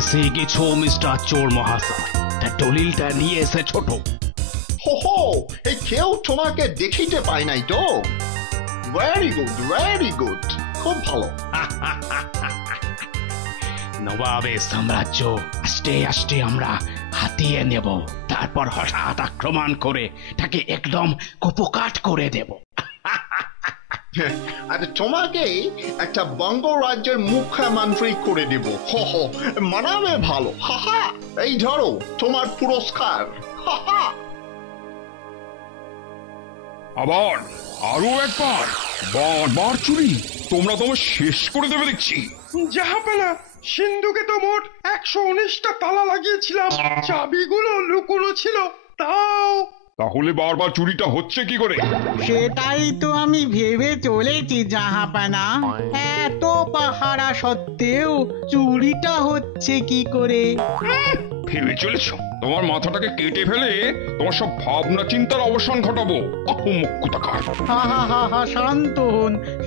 এসে গেছো মিস্টার চোর মহাশয়, তা দলিলটা নিয়ে এসে ছোট। হো হো, এই কেউ তোমাকে দেখিতে পায় নাই তো? ভেরি গুড, ভেরি গুড, খুব ভালো। নবাবের সাম্রাজ্য আস্তে আস্তে আমরা হাতিয়ে নেব, তারপর হঠাৎ আক্রমণ করে তাকে একদম কুপকাট করে দেব। আর তোমাকে একটা বঙ্গরাজ্যের মুখ্যমন্ত্রী করে দেব। হো হো, মানাবে ভালো। হাহা, এই ধরো তোমার পুরস্কার। হাহা। আবার আরো একবার বারবার চুরি, তোমরা তো আমার শেষ করে দেবে দেখছি। জাহাপানা, সিন্ধুকে তো মোট 119টা তালা লাগিয়েছিলাম, চাবিগুলো লুকোনো ছিল, তাও। তাহলে বারবার চুরিটা হচ্ছে কি করে? সেটাই তো আমি ভেবে চলেছি জাহাপানা, এত পাহারা সত্ত্বেও চুরিটা হচ্ছে কি করে। ভেবে চলেছ তোমার মাথাটাকে কেটে ফেলে তোমার সব ভাবনা চিন্তার অবসান ঘটাবো। অপমুক্তকার। হা হা হা হা,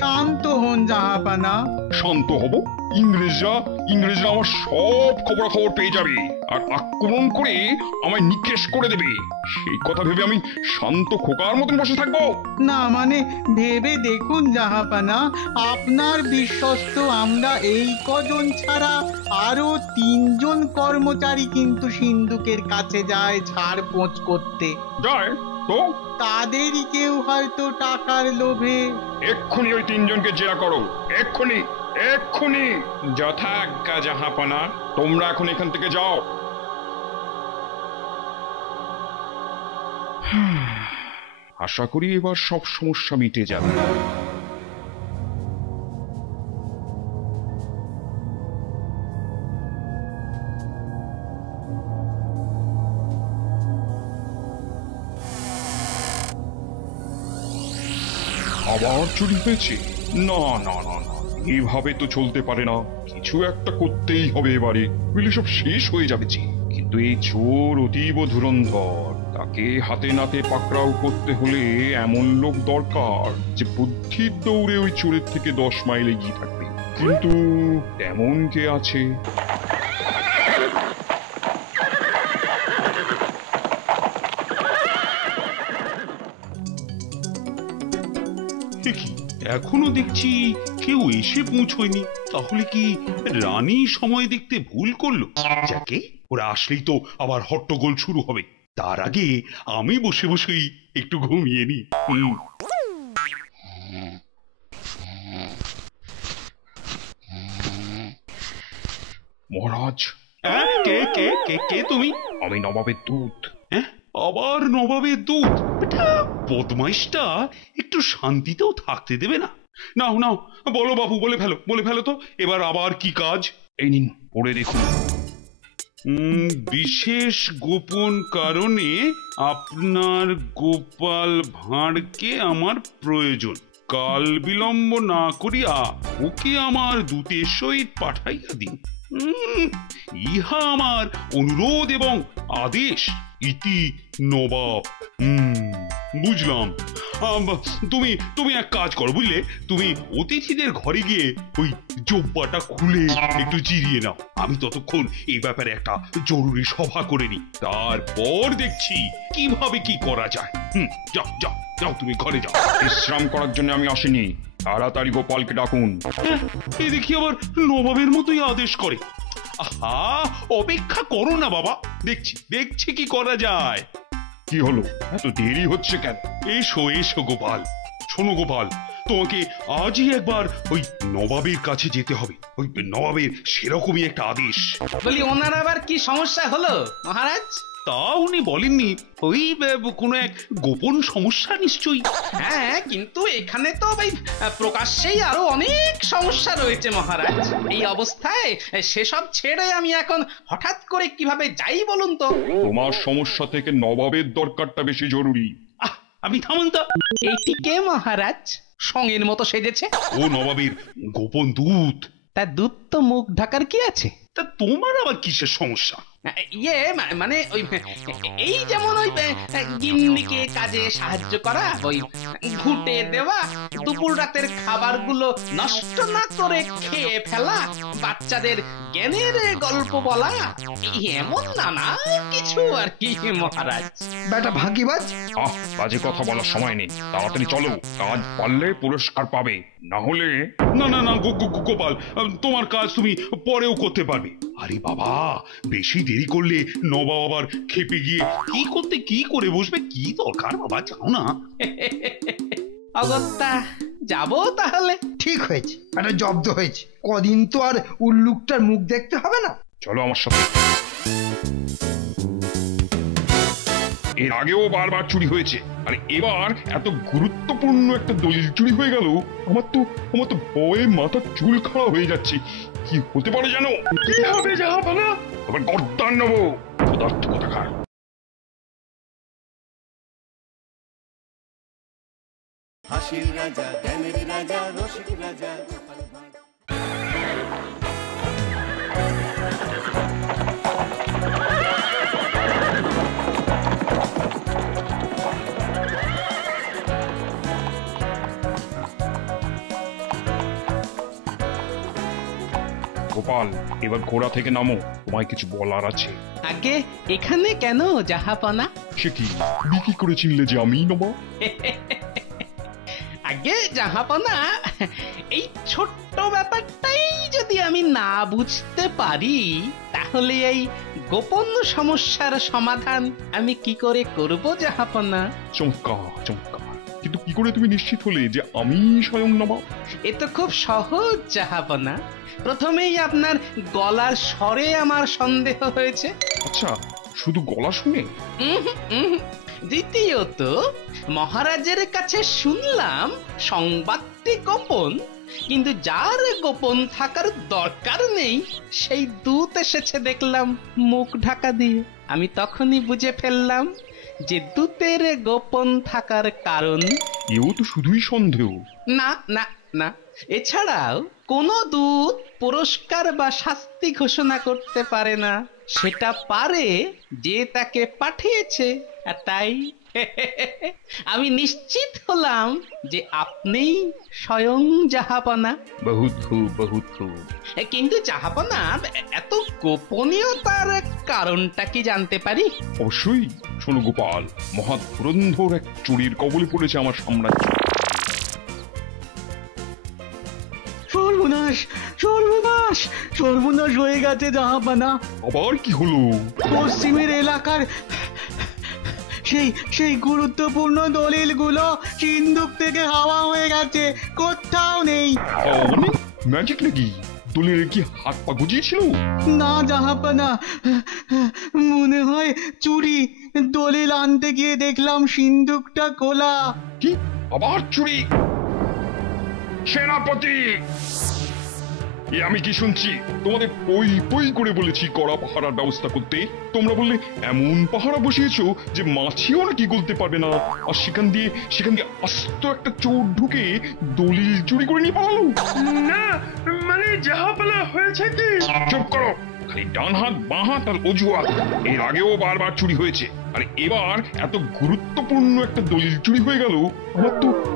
শান্ত হন জাহাপানা। শান্ত হব? ইংরেজরা আমার সব খবরাখবর পেয়ে যাবে আর আক্রমণ করে আমায় নিকেশ করে দেবে। সেই কথা ভেবে আমি শান্ত খোকার মতন বসে থাকবো? না মানে ভেবে দেখুন জাহাপানা, আপনার বিশ্বস্ত আমরা এই কজন ছাড়া আরো 3 জন কর্মচারী কিন্তু সিন্ধুকের কাছে যায় ঝাড়পোঁছ করতে। যায় তো? তাদেরই কেউ হয়তো টাকার লোভে। এক্ষুনি ওই 3 জনকে জেরা করো, এক্ষুনি এক্ষুনি। যথাজ্ঞা জাহাপনা, তোমরা এখন এখান থেকে যাও। আশা করি এবার সব সমস্যা মিটে যাবে। আবার চুরি হয়েছে? না না না না, এভাবে তো চলতে পারে না, কিছু একটা করতেই হবে এবারে, বুঝলে সব শেষ হয়ে যাবে। কিন্তু এই চোর অতীব ধুরন্ধর, তাকে হাতে নাতে পাকড়াও করতে হলে এমন লোক দরকার যে বুদ্ধির দৌড়ে ওই চোরের থেকে 10 মাইল এগিয়ে থাকবে। কিন্তু তেমন কে আছে? এখনো দেখছি কেউ এসে পৌঁছয়নি, তাহলে কি রানী সময় দেখতে ভুল করলো? যাকে ওরা আসলেই তো আবার হট্টগোল শুরু হবে, তার আগে আমি বসে বসেই একটু ঘুমিয়ে নি। মহারাজ। কে কে কে কে তুমি? আমি নবাবের দূত। আবার নবাবের দূত? বদমাইশটা একটু শান্তিতেও থাকতে দেবে না। নাও নাও, বলো বাবু, বলে ফেলো তো, এবার আবার কি কাজ? এই নিন, পড়ে দেখুন। বিশেষ গোপন কারণে আপনার গোপাল ভাঁড়কে আমার প্রয়োজন, কাল বিলম্ব না করিয়া ওকে আমার দূতের সহিত পাঠাইয়া দিন। ইহা আমার অনুরোধ এবং আদেশ। ইতি নবাব। বুঝলাম। তুমি এক কাজ করো, বুঝলে, তুমি অতিথিদের ঘরে গিয়ে ওই জব্বাটা খুলে একটু জিরিয়ে নাও। আমি ততক্ষণ এই ব্যাপারে একটা জরুরি সভা করে নি, তারপর দেখছি কিভাবে কি করা যায়। যাও যাও যাও, তুমি ঘরে যাও। বিশ্রাম করার জন্য আমি আসিনি, তাড়াতাড়ি গোপালকে ডাকুন। এ দেখি আবার নবাবের মতোই আদেশ করে। আহা, অপেক্ষা করো না বাবা, দেখছি কি করা যায়। কি হলো, এত দেরি হচ্ছে কেন? এসো গোপাল। শোনো গোপাল, তোমাকে আজই একবার ওই নবাবের কাছে যেতে হবে। ওই নবাবের সেরকমই একটা আদেশ। বলি, ওনার আবার কি সমস্যা হলো মহারাজ? তা উনি বলেননি, ওই কোনো এক গোপন সমস্যা নিশ্চয়ই। হ্যাঁ, কিন্তু এখানে তো ভাই প্রকাশ্যেই আরো অনেক সমস্যা রয়েছে মহারাজ। এই অবস্থায় সেসব ছেড়ে আমি এখন হঠাৎ করে কিভাবে যাই বলুন তো? তোমার সমস্যা থেকে নবাবের দরকারটা বেশি জরুরি। আপনি থামুন তো। এইটি কে মহারাজ? সঙ্গের মতো সেজেছে। ও নবাবের গোপন দূত। তা দূত তো মুখ ঢাকার কি আছে? তা তোমার আবার কিসের সমস্যা? ইয়ে মানে ওই এই যেমন ওই গিন্নিকে কাজে সাহায্য করা, ওই ঘুটে দেওয়া, দুপুর রাতের খাবারগুলো নষ্ট না করে খেয়ে ফেলা, বাচ্চাদের জ্ঞানের গল্প বলা, এমন নানা কিছু আর কি মহারাজ। বেটা ফাঁকিবাজ। বাজে কথা বলার সময় নেই, তাড়াতাড়ি চলো, কাজ পারলে পুরস্কার পাবে, না হলে না না না গোপাল, তোমার কাজ তুমি পরেও করতে পারবে। আরে বাবা, বেশি দেরি করলে নবাব আবার খেপে গিয়ে কি করতে কি করে বসবে, কি দরকার বাবা, যাও না। অগত্যা যাবো তাহলে। ঠিক হয়েছে, একটা জব্দ হয়েছে, কদিন তো আর উল্লুকটার মুখ দেখতে হবে না। চলো আমার সাথে। এর আগেও বারবার চুরি হয়েছে, আর এবার এত গুরুত্বপূর্ণ একটা দলিল চুরি হয়ে গেল। আমার তো ভয়ে মাথার চুল খাড়া হয়ে যাচ্ছে। কি হতে পারে জানো? কি হবে জাহাপানা? আবার গর্দান নেবো, পদার্থ কোথাকার। হাসির রাজা, জ্ঞানের রাজা, রসিক রাজা। গোপাল, এবার ঘোড়া থেকে নামো, তোমায় কিছু বলার আছে। আগে এখানে কেন জাহাপনা? সে কি বিক্রি করে চিনলে যে আমি নবাব? আগে জাহাপনা, এই ছোট্ট ব্যাপারটাই যদি আমি না বুঝতে পারি, তাহলে এই গোপন সমস্যার সমাধান আমি কি করে করব জাহাপনা? চমৎকার চমৎকার, কিন্তু কি করে তুমি নিশ্চিত হলে যে আমি স্বয়ং নবাব? এ তো খুব সহজ জাহাপনা। প্রথমেই আপনার গলার স্বরে আমার সন্দেহ হয়েছে। আচ্ছা, শুধু গলা শুনে? দ্বিতীয়ত, মহারাজের কাছে শুনলাম সংবাদটি গোপন, কিন্তু যার গোপন থাকার দরকার নেই সেই দূত এসেছে দেখলাম মুখ ঢাকা দিয়ে। আমি তখনই বুঝে ফেললাম যে দূতের গোপন থাকার কারণ। এও তো শুধুই সন্দেহ। না না না, এছাড়াও কোনো দূত পুরস্কার বা শাস্তি ঘোষণা করতে পারে না, সেটা পারে যে তাকে পাঠিয়েছে। আর তাই আমি নিশ্চিত হলাম যে আপনিই স্বয়ং জাহাপনা। বহুত খুব বহুত খুব। কিন্তু জাহাপনা, এত গোপনীয়তার কারণটা কি জানতে পারি? অবশ্যই। শোনো গোপাল, মহা ধুরন্ধর এক চুরির কবলে পড়েছে আমার সাম্রাজ্য। সর্বনাশ সর্বনাশ সর্বনাশ হয়ে গেছে জাহাপানা। আবার কি হলো? পশ্চিমের এলাকার সেই গুরুত্বপূর্ণ দলিলগুলো সিন্ধুক থেকে হাওয়া হয়ে গেছে, কোথাও নেই। ম্যাজিক নাকি? দলিলের কি হাত পা গুজিয়েছিল? না জাহাপানা, মনে হয় চুরি। দলিল আনতে গিয়ে দেখলাম সিন্ধুকটা খোলা। কি? আবার চুরি? সেনাপতি, এ আমি কি শুনছি? তোমাদের পই পই করে বলেছি কড়া পাহারার ব্যবস্থা করতে, তোমরা বললে এমন পাহারা বসিয়েছো যে মাছিও নাকি গলতে পারবে না। আর সেখান দিয়ে আস্ত একটা চোর ঢুকে দলিল চুরি করে নিয়ে পালালো। না মানে জাহাপানা, হয়েছে কি? চুপ করো, খালি ডান হাত বাঁ হাত আর অজুহাত। এর আগেও বারবার চুরি হয়েছে, আর এবার এত গুরুত্বপূর্ণ একটা দলিল চুরি হয়ে গেল।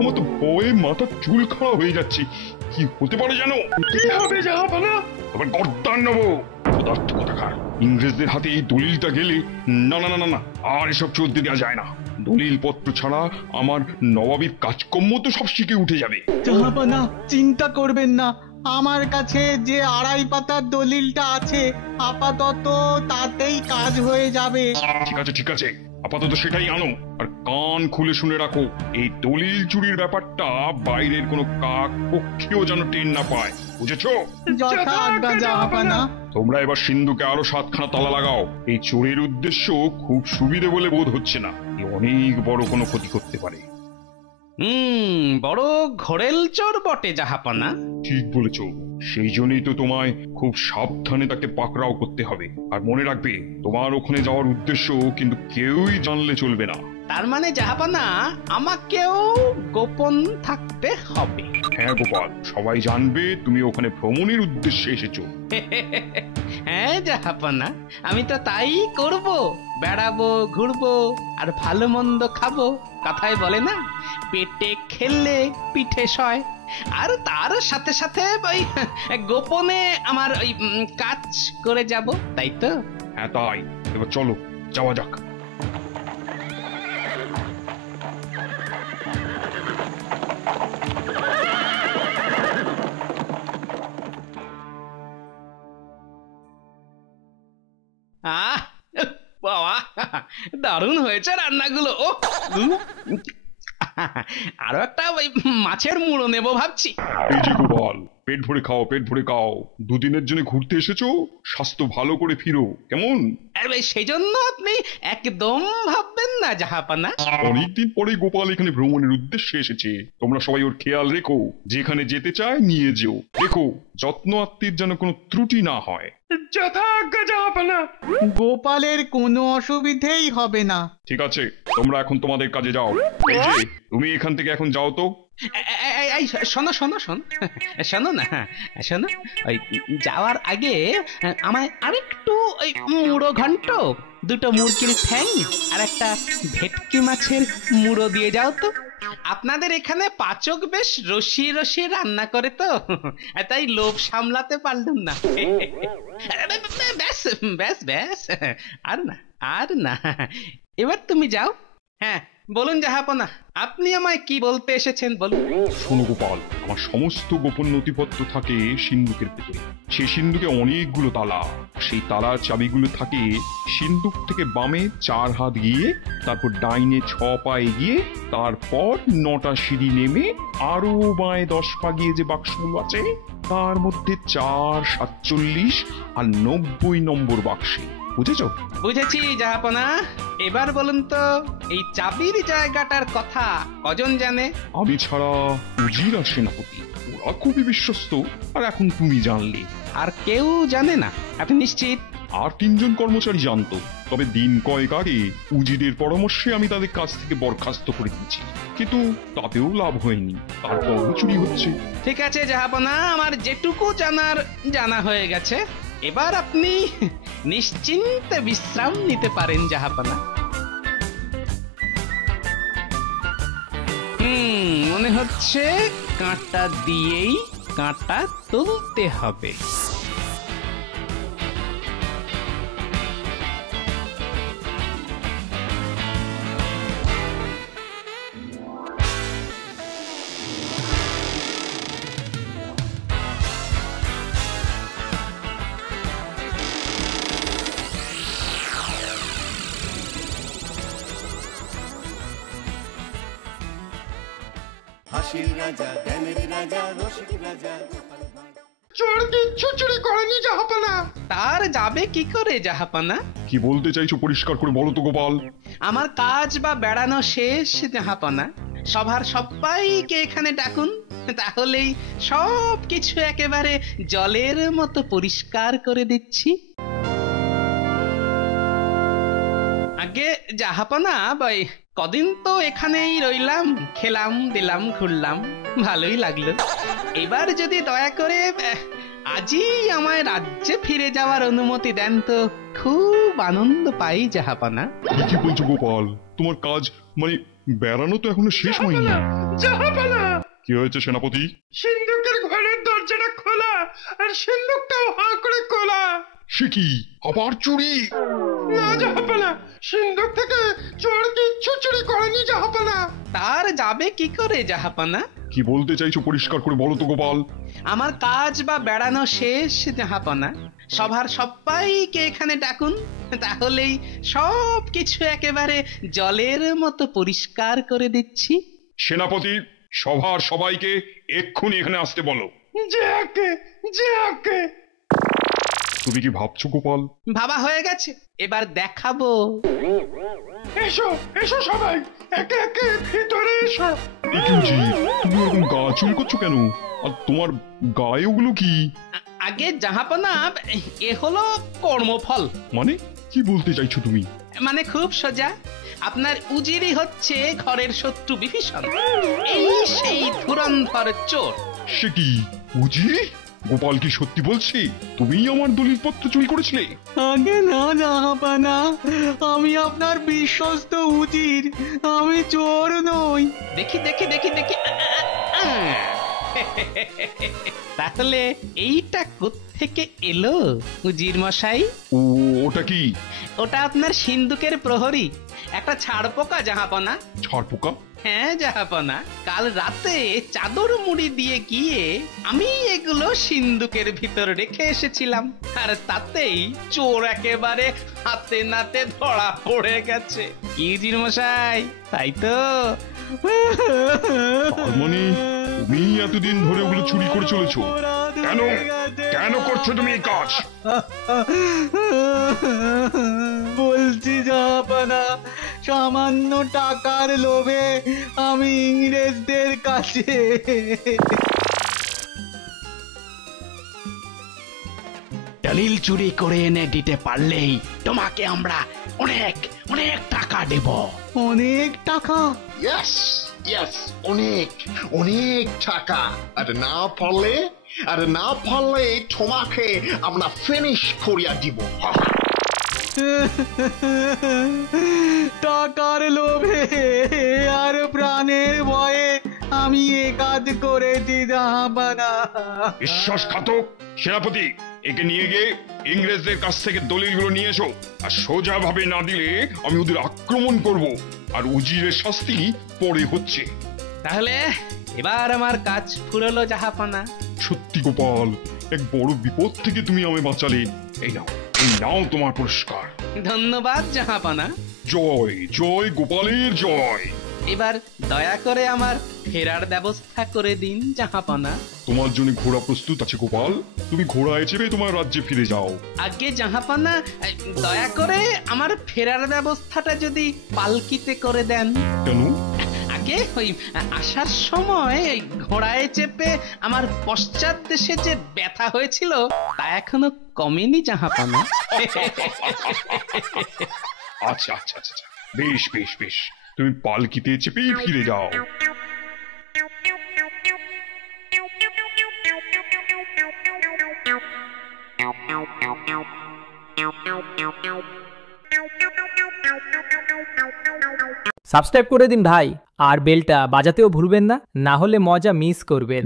আমার তো ভয়ে মাথার চুল খাড়া হয়ে যাচ্ছে। কি হতে পারে জানো? কি হবে জাহাপানা? আবার গর্দান নেবো, পদার্থ কোথাকার। ইংরেজদের হাতে এই দলিলটা গেলে না না না না, আর এসব চলতে দেওয়া যায় না। দলিল পত্র ছাড়া আমার নবাবের কাজকর্ম তো সব শিখে উঠে যাবে। জাহাপানা, চিন্তা করবেন না, আমার কাছে যে 2.5 পাতার দলিলটা আছে, আপাতত তাতেই কাজ হয়ে যাবে। ঠিক আছে, আপাতত সেটাই আনো। আর কান খুলে শুনে রাখো, এই দলিল চুরির ব্যাপারটা বাইরের কোনো কাক পক্ষীও যেন টের না পায়, বুঝেছো? যথা আজ্ঞা জাহাপানা। তোমরা এবার সিন্ধুকে আরো 7খানা তালা লাগাও। এই চোরের উদ্দেশ্য খুব সুবিধে বলে বোধ হচ্ছে না, অনেক বড় কোনো ক্ষতি করতে পারে। বড় ঘোরেল চোর বটে জাহাপনা। ঠিক বলেছ, সেই জন্যই তো তোমায় খুব সাবধানে তাকে পাকড়াও করতে হবে। আর মনে রাখবে, তোমার ওখানে যাওয়ার উদ্দেশ্য কিন্তু কেউই জানলে চলবে না। তার মানে জাহাপনা, আমাকেও গোপন থাকতে হবে? হ্যাঁ গোপাল, সবাই জানবে তুমি ওখানে ভ্রমণের উদ্দেশ্যে এসেছো। হ্যাঁ জাহাপনা, আমি তো তাই করব। বেড়াবো, ঘুরবো, আর ভালো মন্দ খাবো। কথায় বলে না, পেটে খেললে পিঠে সয়। আর তার সাথে সাথে ওই গোপনে আমার ওই কাজ করে যাব, তাই তো? হ্যাঁ তাই, এবার চলো যাওয়া যাক। আহ বাবা, দারুণ হয়েছে রান্নাগুলো। ও আরো একটা ওই মাছের মুড়ো নেবো ভাবছি। এই যে গোপাল, পেট ভরে খাও, পেট ভরে খাও। দুদিনের জন্য ঘুরতে এসেছো, স্বাস্থ্য ভালো করে ফিরো, কেমন? সেই জন্য আপনি একদম ভাববেন না জাহাপানা। অনেকদিন পরে গোপাল এখানে ভ্রমণের উদ্দেশ্যে এসেছে, তোমরা সবাই ওর খেয়াল রেখো। যেখানে যেতে চায় নিয়ে যেও, দেখো যত্ন আত্মীর যেন কোনো ত্রুটি না হয়। যথাজ্ঞা জাহাপনা। গোপালের কোনো অসুবিধেই হবে না। ঠিক আছে, তোমরা এখন তোমাদের কাজে যাও। এই যে তুমি এখান থেকে এখন যাও তো। এই শোনো শোনো শোনো শোনো না, শোনো, ওই যাওয়ার আগে আমায় আরেকটু ওই মুড়ো ঘন্ট, দুটো মুরগির ঠ্যাং আর একটা ভেটকি মাছের মুড়ো দিয়ে যাও তো। আপনাদের এখানে পাচক বেশ রসি রসি রান্না করে তো, তাই লোভ সামলাতে পারলাম না। ব্যাস ব্যাস ব্যাস, আর না আর না, এবার তুমি যাও। হ্যাঁ বলুন জাহাপনা, আপনি আমায় কি বলতে এসেছেন বলুন। শোনো গোপাল, আমার সমস্ত গোপন নথিপত্র থাকে সিন্ধুকের ভেতরে। সেই সিন্ধুকে অনেকগুলো তালা, সেই তালার চাবিগুলো থাকে সিন্ধুক থেকে বামে 4 হাত গিয়ে, তারপর ডাইনে 6 পা এগিয়ে, তারপর 9টা সিঁড়ি নেমে আরো বাঁয়ে 10 পা গিয়ে যে বাক্সগুলো আছে, তার মধ্যে 4, 47 আর 90 নম্বর বাক্সে। বুঝেছ? বুঝেছি জাহাপনা। এবার বলুন তো, এই চাবির জায়গাটার কথা কজন জানে? আমি ছাড়া উজির আর সেনাপতি, ওরা খুবই বিশ্বস্ত। আর এখন তুমি জানলে। আর কেউ জানে না? আপনি নিশ্চিত? আর 3 জন কর্মচারী জানতো, তবে দিন কয়েক আগে উজিরের পরামর্শে আমি তাদের কাছ থেকে বরখাস্ত করে দিয়েছি, কিন্তু তাতেও লাভ হয়নি। তারপরও চুরি হচ্ছে। ঠিক আছে জাহাপনা, আমার যেটুকু জানার জানা হয়ে গেছে। এবার আপনি নিশ্চিন্তে বিশ্রাম নিতে পারেন জাহাপনা। মনে হচ্ছে কাঁটা দিয়েই কাঁটা তুলতে হবে। হাসির রাজা জ্ঞানের রাজা রসিক রাজা চোর কিচ্ছু চুরি করেনি জাহাপনা। তার যাবে কি করে জাহাপনা? কি বলতে চাইছো পরিষ্কার করে বলো তো গোপাল। আমার কাজ বা বেড়ানো শেষ জাহাপনা। সভার সবাইকে এখানে ডাকুন, তাহলেই সব কিছু একেবারে জলের মতো পরিষ্কার করে দিচ্ছি। আগে জাহাপনা, ভাই কদিন তো এখানেই রইলাম, খেলাম দিলাম ঘুরলাম, ভালোই লাগলো। এবার যদি দয়া করে আজই আমায় রাজ্যে ফিরে যাওয়ার অনুমতি দেন তো খুব আনন্দ পাই জাহাপনা। কি বলছো গোপাল? তোমার কাজ মানে বেড়ানো তো এখনো শেষ হয়নি। জাহাপনা, কি হয়েছে সেনাপতি? সিন্ধুকের ঘরের দরজাটা খোলা, আর সিন্ধুকটাও হাঁ করে খোলা। সে কি, আবার চুরি? না জাহাপনা, সিন্ধুক থেকে চোর কিচ্ছু চুরি করেনি জাহাপনা। তার যাবে কি করে জাহাপনা? কি বলতে চাইছো পরিষ্কার করে বলো তো গোপাল। আমার কাজ বা বেড়ানো শেষ জাহাপনা। সভার সবাইকে এখানে ডাকুন, তাহলেই সব কিছু একেবারে জলের মতো পরিষ্কার করে দিচ্ছি। সেনাপতি, সভার সবাইকে এক্ষুনি এখানে আসতে বলো। যে আকে। তুমি কি ভাবছো গোপাল? ভাবা হয়ে গেছে, এবার দেখাবো। এসো এসো সবাই, একে একে ভিতরে এসো। এ কি উজি, তুমি এরকম গা চুল করছো কেন? আর তোমার গায়ে ওগুলো কি? আগে জাহাপনা, এ হলো কর্মফল। মানে কি বলতে চাইছো তুমি? মানে খুব সোজা, আপনার উজিরই হচ্ছে ঘরের শত্রু বিভীষণ। এই সেই ধুরন্ধর চোর। সে কি উজি? গোপাল কি সত্যি বলছি তুমিই আমার দলিলপত্র চুরি করেছিলে? আগে না জাহাপানা, আমি আপনার বিশ্বস্ত উজির, আমি চোর নই। দেখি দেখি দেখি দেখি তাহলে এইটা কোত্থেকে এলো উজির মশাই? ওটা কি? ওটা আপনার সিন্ধুকের প্রহরী, একটা ছাড় পোকা জাহাপনা। ছাড় পোকা? হ্যাঁ জাহাপনা, কাল রাতে চাদর মুড়ি দিয়ে গিয়ে আমি এগুলো সিন্ধুকের ভিতর রেখে এসেছিলাম, আর তাতেই চোর একেবারে হাতে নাতে ধরা পড়ে গেছে। কি উজির মশাই, তাই তো? তার মানে তুমি এতদিন ধরে ওগুলো চুরি করে চলেছো? কেন কেন করছো তুমি এই কাজ? বলছি জাহাপানা, সামান্য টাকার লোভে আমি ইংরেজদের কাছে দলিল চুরি করে এনে দিতে পারলেই তোমাকে আমরা অনেক অনেক টাকা দেব। অনেক টাকা? ইয়েস ইয়েস, অনেক অনেক টাকা। আর না পারলে তোমাকে আমরা ফিনিশ করিয়া দিব। টাকার লোভে আর প্রাণের ভয়ে আমি এ কাজ করেছি জাহাপানা। বিশ্বাসঘাতক! সেনাপতি, একে নিয়ে গিয়ে ইংরেজদের কাছ থেকে দলিলগুলো নিয়ে এসো। আর সোজা ভাবে না দিলে আমি ওদের আক্রমণ করব, আর উজিরের শাস্তি পরে হচ্ছে। তাহলে এবার আমার কাজ ফুরলো জাহাপনা। সত্যি গোপাল, এক বড় বিপদ থেকে তুমি আমায় বাঁচালে। এই নাও তোমার পুরস্কার। ধন্যবাদ জাহাপনা। জয় জয় গোপালের জয়। এবার দয়া করে আমার ফেরার ব্যবস্থা করে দিন জাহাপনা। তোমার জন্য ঘোড়া প্রস্তুত আছে গোপাল, তুমি ঘোড়ায় চেপে তোমার রাজ্যে ফিরে যাও। আগে জাহাপনা, দয়া করে আমার ফেরার ব্যবস্থাটা যদি পালকিতে করে দেন। কেন? আগে ওই আসার সময় ওই ঘোড়ায় চেপে আমার পশ্চাৎ দেশে যে ব্যথা হয়েছিল তা এখনো কমেনি জাহাপনা। আচ্ছা আচ্ছা আচ্ছা, বেশ বেশ বেশ, তুমি পালকিতে চেপেই ফিরে যাও। সাবস্ক্রাইব করে দিন ভাই, আর বেলটা বাজাতেও ভুলবেন না, না হলে মজা মিস করবেন।